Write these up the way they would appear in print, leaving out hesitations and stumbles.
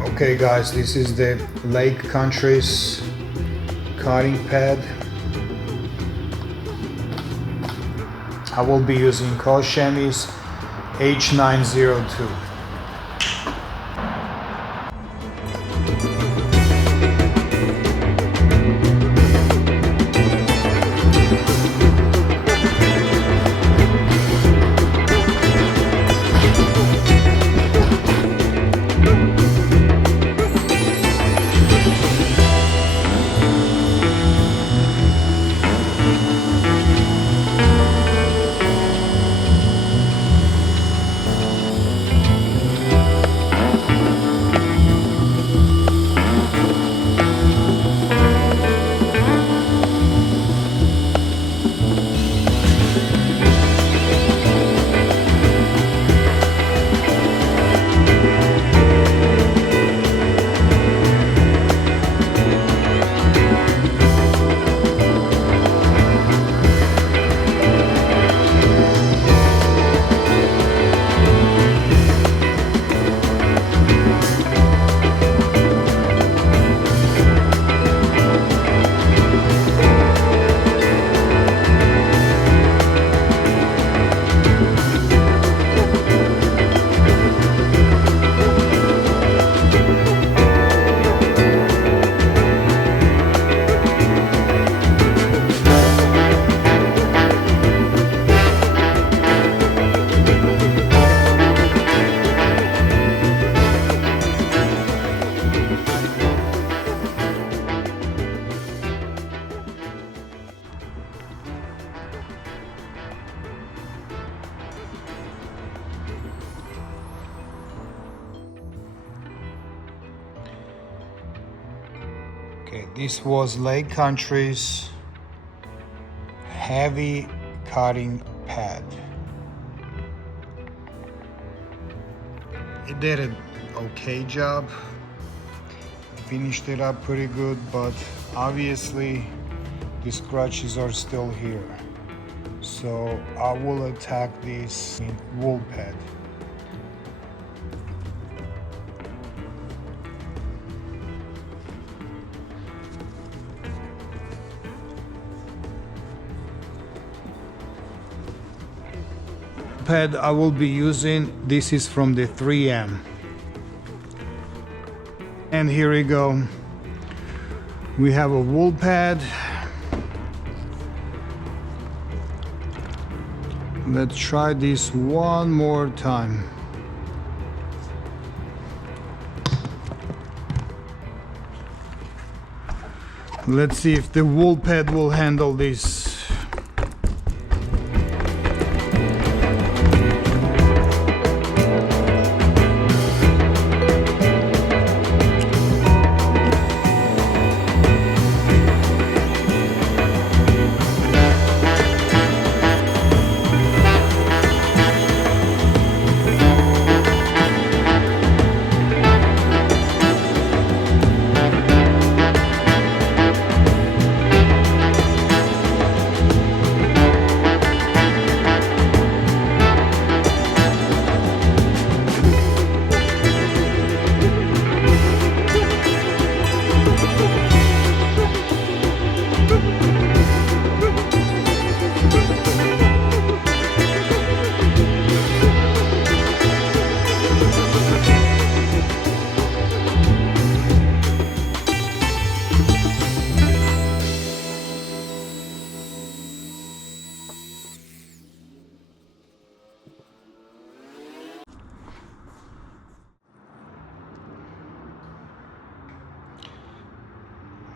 Okay guys, this is the Lake Countries cutting pad. I will be using Koch-Chemie's H902. Okay, this was Lake Countries heavy cutting pad. It did an okay job, finished it up pretty good, but obviously the scratches are still here. So I will attack this wool pad. Pad I will be using, this is from the 3M, and here we go. We have a wool pad. Let's try this one more time. Let's see if the wool pad will handle this.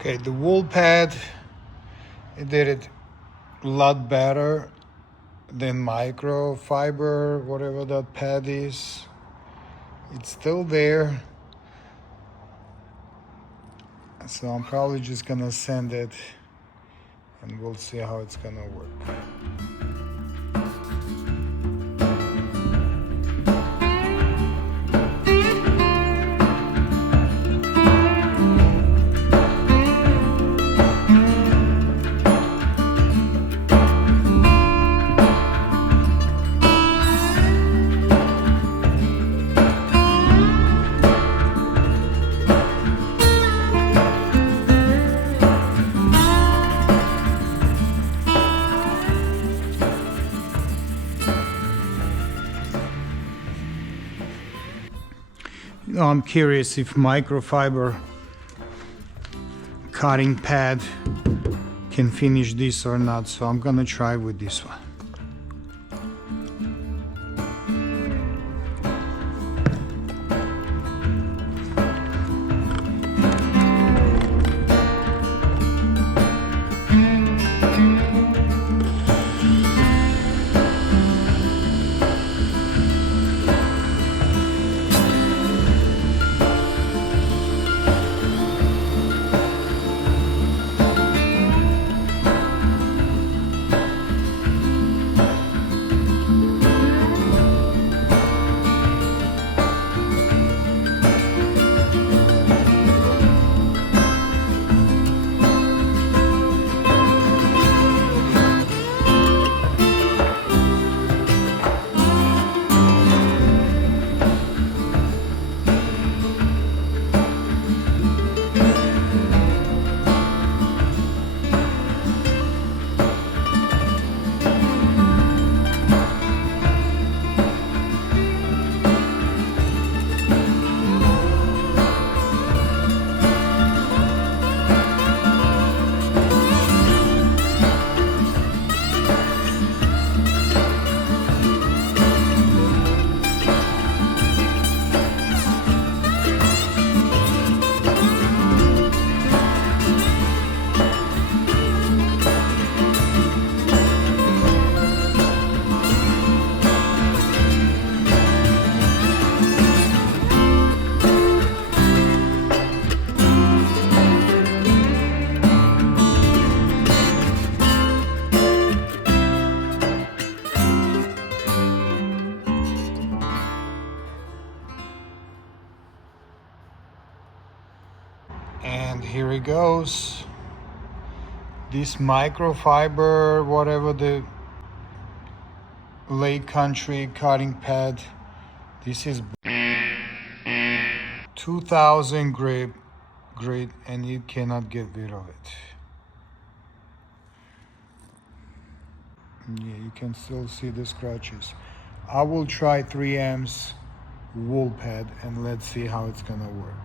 Okay, the wool pad, it did it a lot better than microfiber, whatever that pad is. It's still there. So I'm probably just gonna send it and we'll see how it's gonna work. I'm curious if microfiber cutting pad can finish this or not, so I'm gonna try with this one. And here it goes. This microfiber, whatever the Lake Country cutting pad, this is 2000 grit, and you cannot get rid of it. Yeah, you can still see the scratches. I will try 3M's wool pad and let's see how it's gonna work.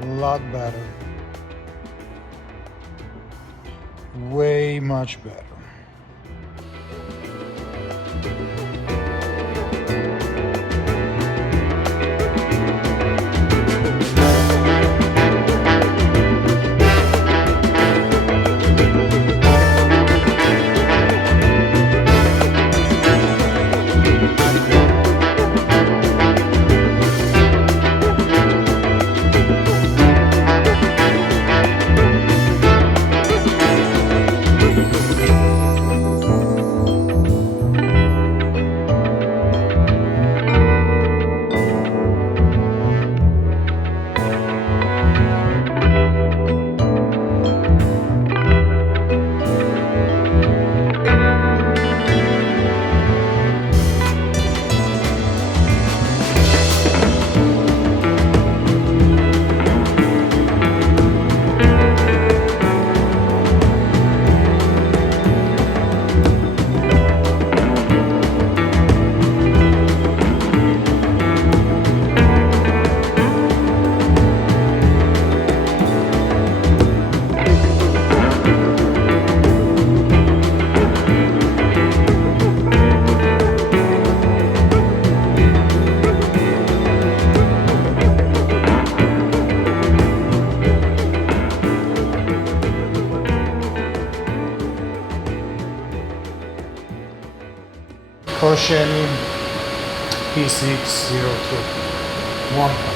A lot better. Way much better. Koch-Chemie P602 one cut.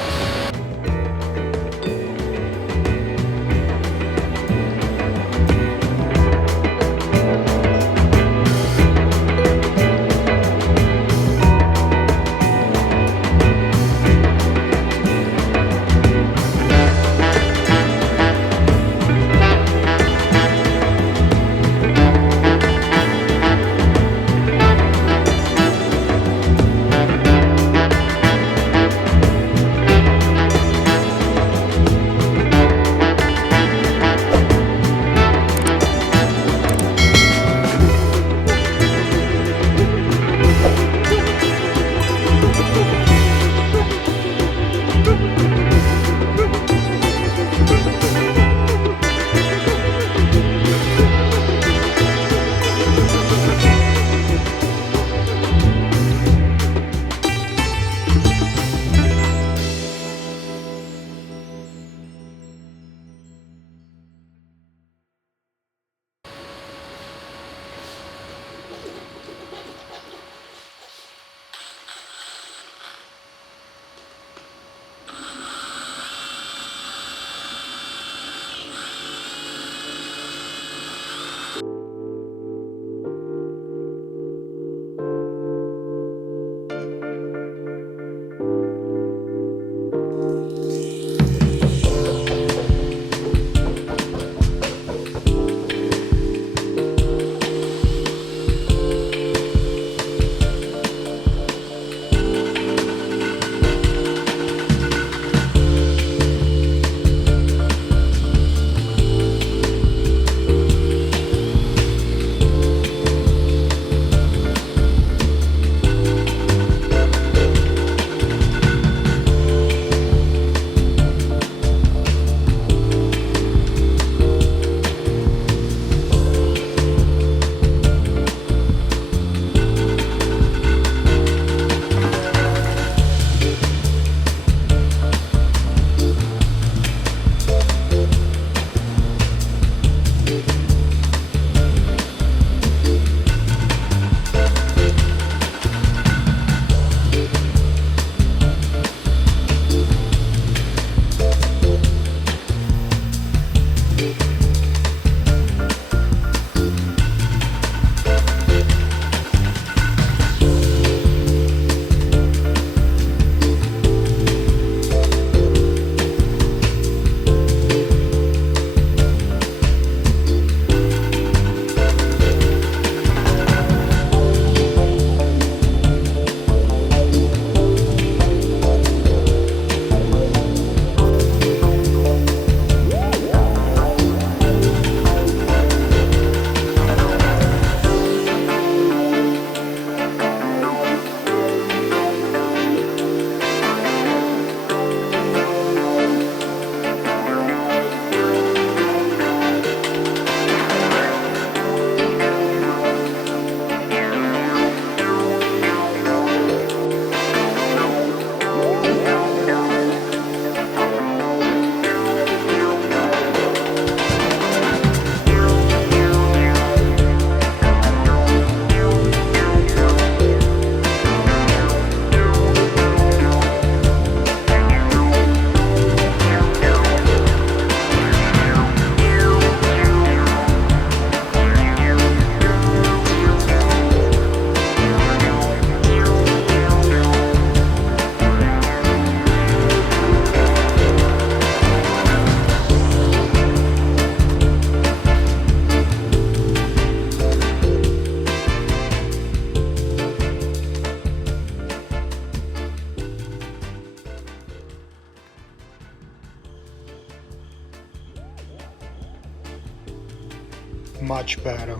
Much better.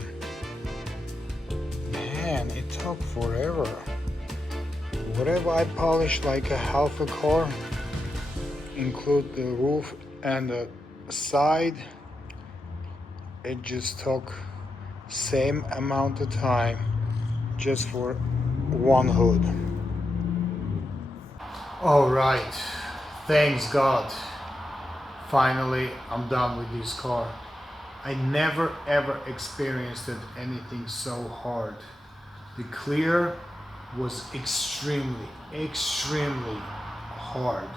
Man, it took forever. Whatever I polished like a half a car, include the roof and the side, it just took same amount of time just for one hood. All right, thanks God. Finally, I'm done with this car. I never ever experienced anything so hard. The clear was extremely hard.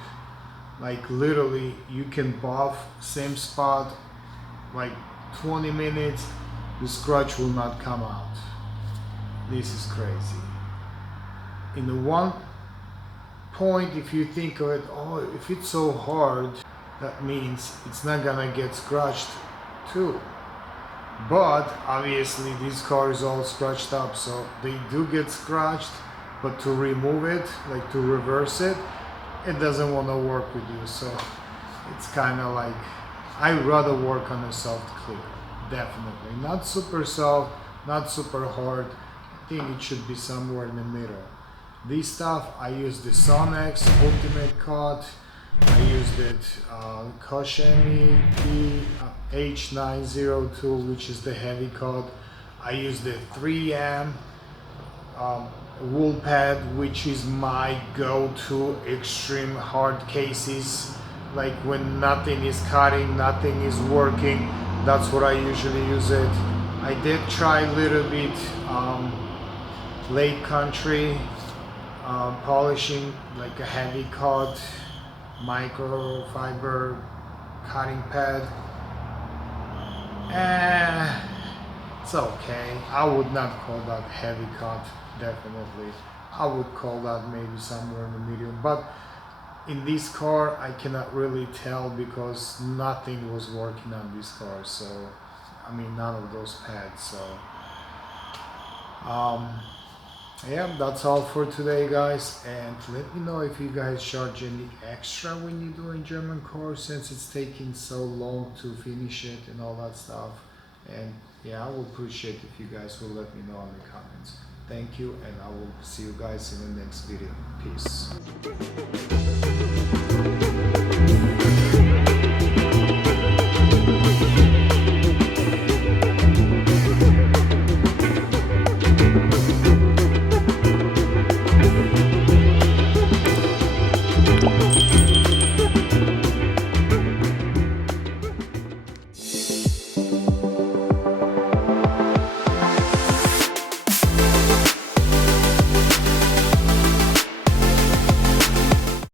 Like literally you can buff same spot like 20 minutes, the scratch will not come out. This is crazy. In the one point, if you think of it, oh, if it's so hard, that means it's not gonna get scratched too. But obviously this car is all scratched up, so they do get scratched, but to remove it, like to reverse it, it doesn't want to work with you. So it's kind of like, I'd rather work on a soft clear, definitely. Not super soft, not super hard. I think it should be somewhere in the middle. This stuff, I use the Sonex UltraCut. I used it Koch-Chemie H902, which is the heavy cut. I used the 3M wool pad, which is my go-to extreme hard cases. Like when nothing is cutting, nothing is working, that's what I usually use it. I did try a little bit Lake Country polishing, like a heavy cut microfiber cutting pad. It's okay. I would not call that heavy cut, definitely. I would call that maybe somewhere in the medium, but in this car I cannot really tell because nothing was working on this car, so I mean none of those pads. So yeah, that's all for today, guys, and let me know if you guys charge any extra when you're doing German cars, since it's taking so long to finish it and all that stuff. And yeah, I would appreciate if you guys will let me know in the comments. Thank you, and I will see you guys in the next video. Peace.